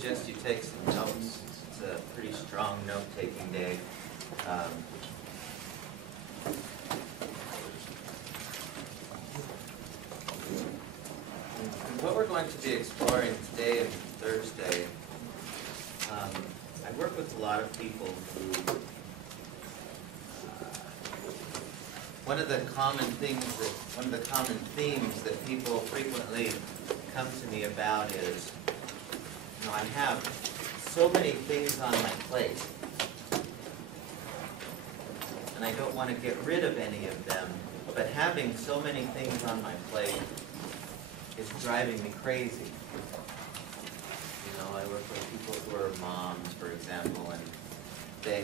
suggest you take some notes. It's a pretty strong note-taking day. What we're going to be exploring today and Thursday, I work with a lot of people who, one of the common themes that people frequently come to me about is, I have so many things on my plate, and I don't want to get rid of any of them, but having so many things on my plate is driving me crazy. I work with people who are moms, for example, and they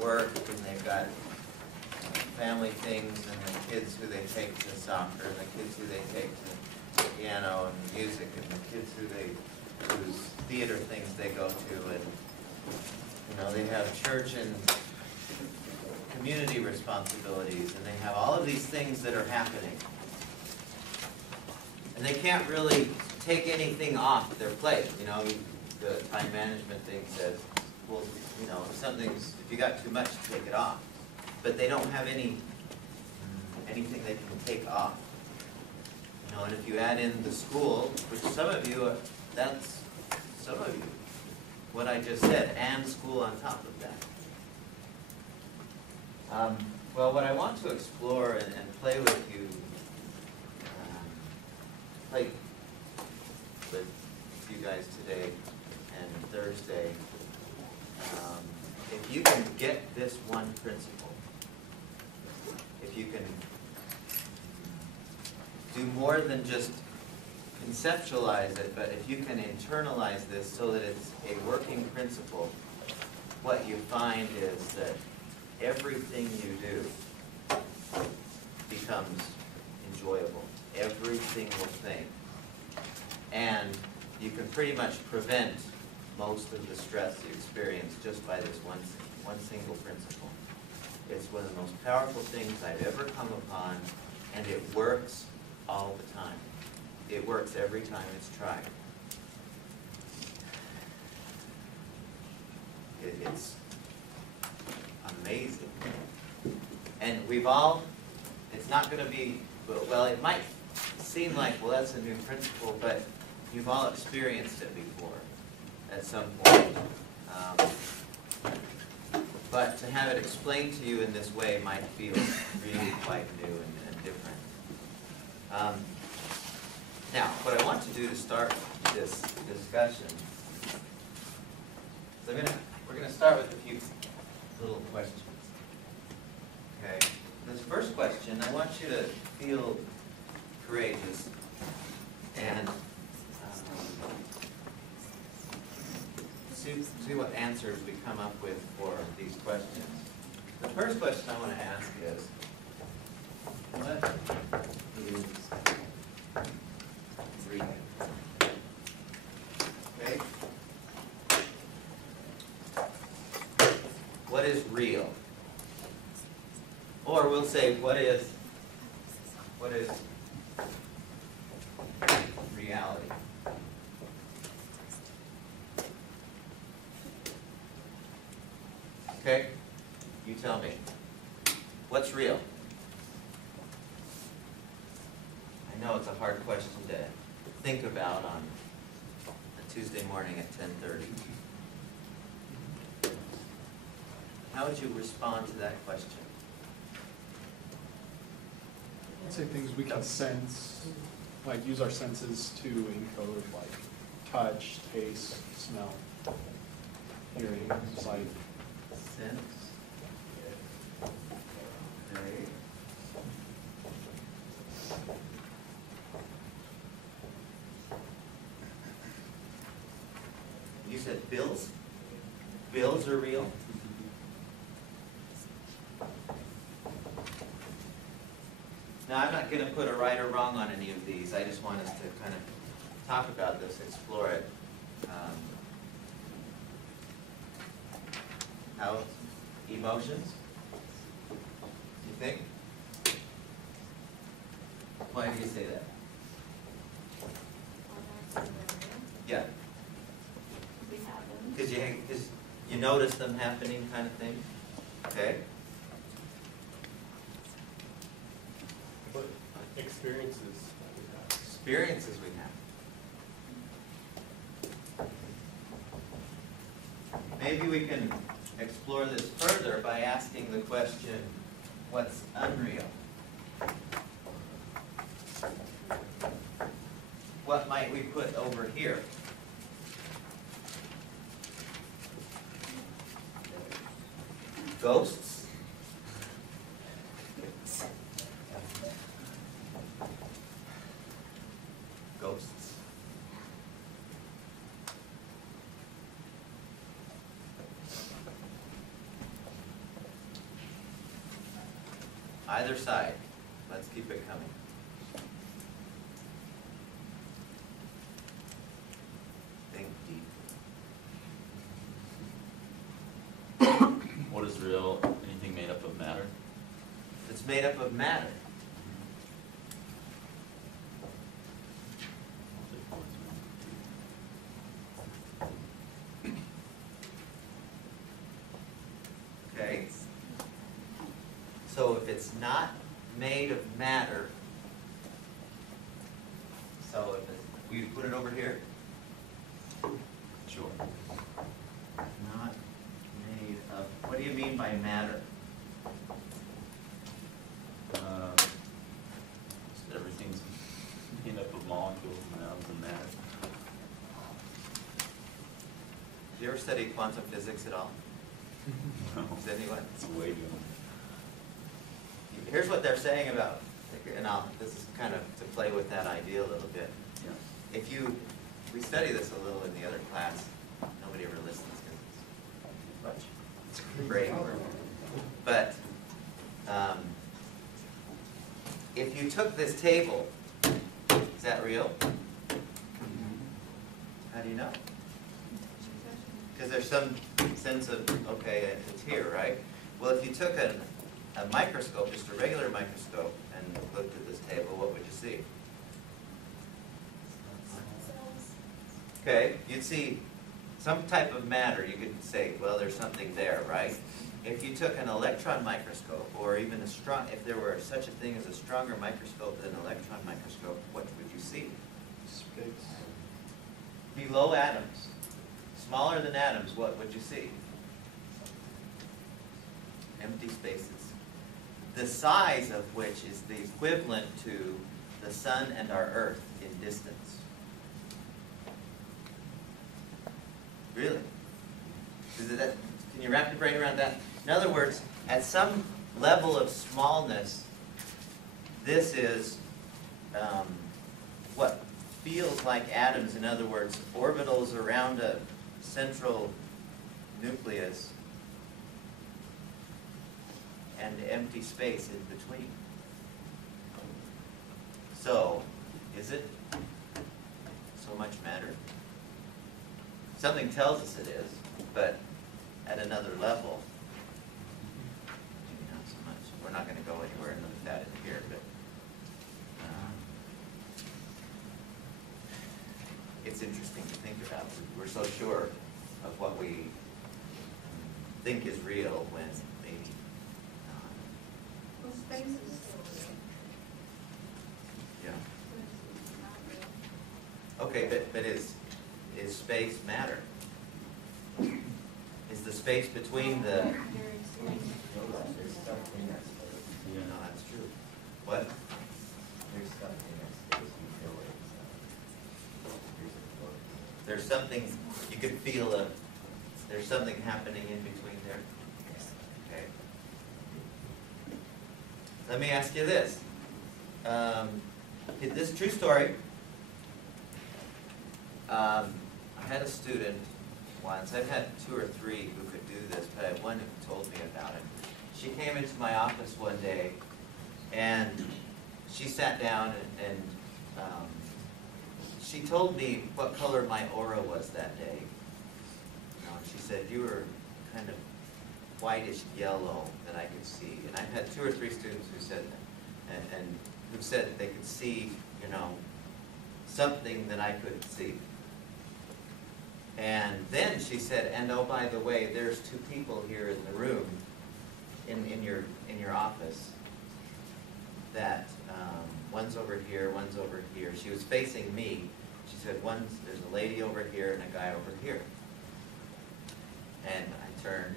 work and they've got family things and the kids who they take to soccer and the kids who they take to piano and music and the kids whose theater things they go to, and they have church and community responsibilities, and they have all of these things that are happening. And they can't really take anything off their plate. The time management thing says, well, if you got too much, take it off. But they don't have anything they can take off. And if you add in the school, which some of you, what I just said, and school on top of that. Well, what I want to explore and play with you, play with you guys today and Thursday, if you can get this one principle, if you can do more than just conceptualize it, but if you can internalize this so that it's a working principle, what you find is that everything you do becomes enjoyable. Every single thing. And you can pretty much prevent most of the stress you experience just by this one single principle. It's one of the most powerful things I've ever come upon, and it works all the time. It works every time it's tried. It's amazing. And it's not going to be, well, it might seem like, well, that's a new principle, but you've all experienced it before at some point. But to have it explained to you in this way might feel really quite new and different. Now, what I want to do to start this discussion is we're going to start with a few little questions. Okay? This first question, I want you to feel courageous and see what answers we come up with for these questions. The first question I want to ask is, what is real? Okay? What is real? Or we'll say, what is reality? Okay? You tell me. What's real? I know it's a hard question to think about on a Tuesday morning at 10:30. How would you respond to that question? I'd say things we can sense, like use our senses to encode, like touch, taste, smell, hearing, sight. Sense. Okay. You said bills? Bills are real? Now, I'm not going to put a right or wrong on any of these. I just want us to kind of talk about this, explore it. How emotions? You think? Why do you say that? Yeah. Because you notice them happening kind of thing? Okay? What experiences that we have? Experiences we have. Maybe we can explore this further by asking the question, what's unreal? What might we put over here? Ghosts? Ghosts. Either side. Let's keep it coming. Think deep. What is real? Anything made up of matter? It's made up of matter. Okay. So if it's not made of matter, so if we put it over here, Sure. not made of, what do you mean by matter? Everything's made up of molecules and atoms and matter. Do you ever study quantum physics at all? No, Does anyone? it's way too. Here's what they're saying about, and this is kind of to play with that idea a little bit. Yeah. If you, we study this a little in the other class, nobody ever listens because it's much brain work. But if you took this table, is that real? How do you know? Because there's some sense of, okay, it's here, right? Well, if you took a microscope, just a regular microscope, and looked at this table, what would you see? Okay, you'd see some type of matter. You could say, well, there's something there, right? If you took an electron microscope, or even if there were such a thing as a stronger microscope than an electron microscope, what would you see? Space. Below atoms, smaller than atoms, what would you see? Empty spaces. The size of which is the equivalent to the sun and our earth in distance. Really? Can you wrap your brain around that? In other words, at some level of smallness, this is what feels like atoms. In other words, orbitals around a central nucleus and empty space in between. So, is it so much matter? Something tells us it is, but at another level, maybe not so much. We're not going to go anywhere and look at that in here, but it's interesting to think about. We're so sure of what we think is real when maybe not. Well, space is still real. Yeah. Okay, but is space matter? Is the space between the... No, that's true. What? There's something, you could feel there's something happening in between there. Okay. Let me ask you this. This is a true story. I had a student once. I've had 2 or 3 who could do this, but I had one who told me about it. She came into my office one day, and she sat down and she told me what color my aura was that day. She said, you were kind of whitish yellow that I could see. And I've had 2 or 3 students who said that, and who said that they could see, something that I couldn't see. And then she said, and oh, by the way, there's two people here in the room, in your office, that one's over here, one's over here. She was facing me. She said, there's a lady over here and a guy over here. And I turned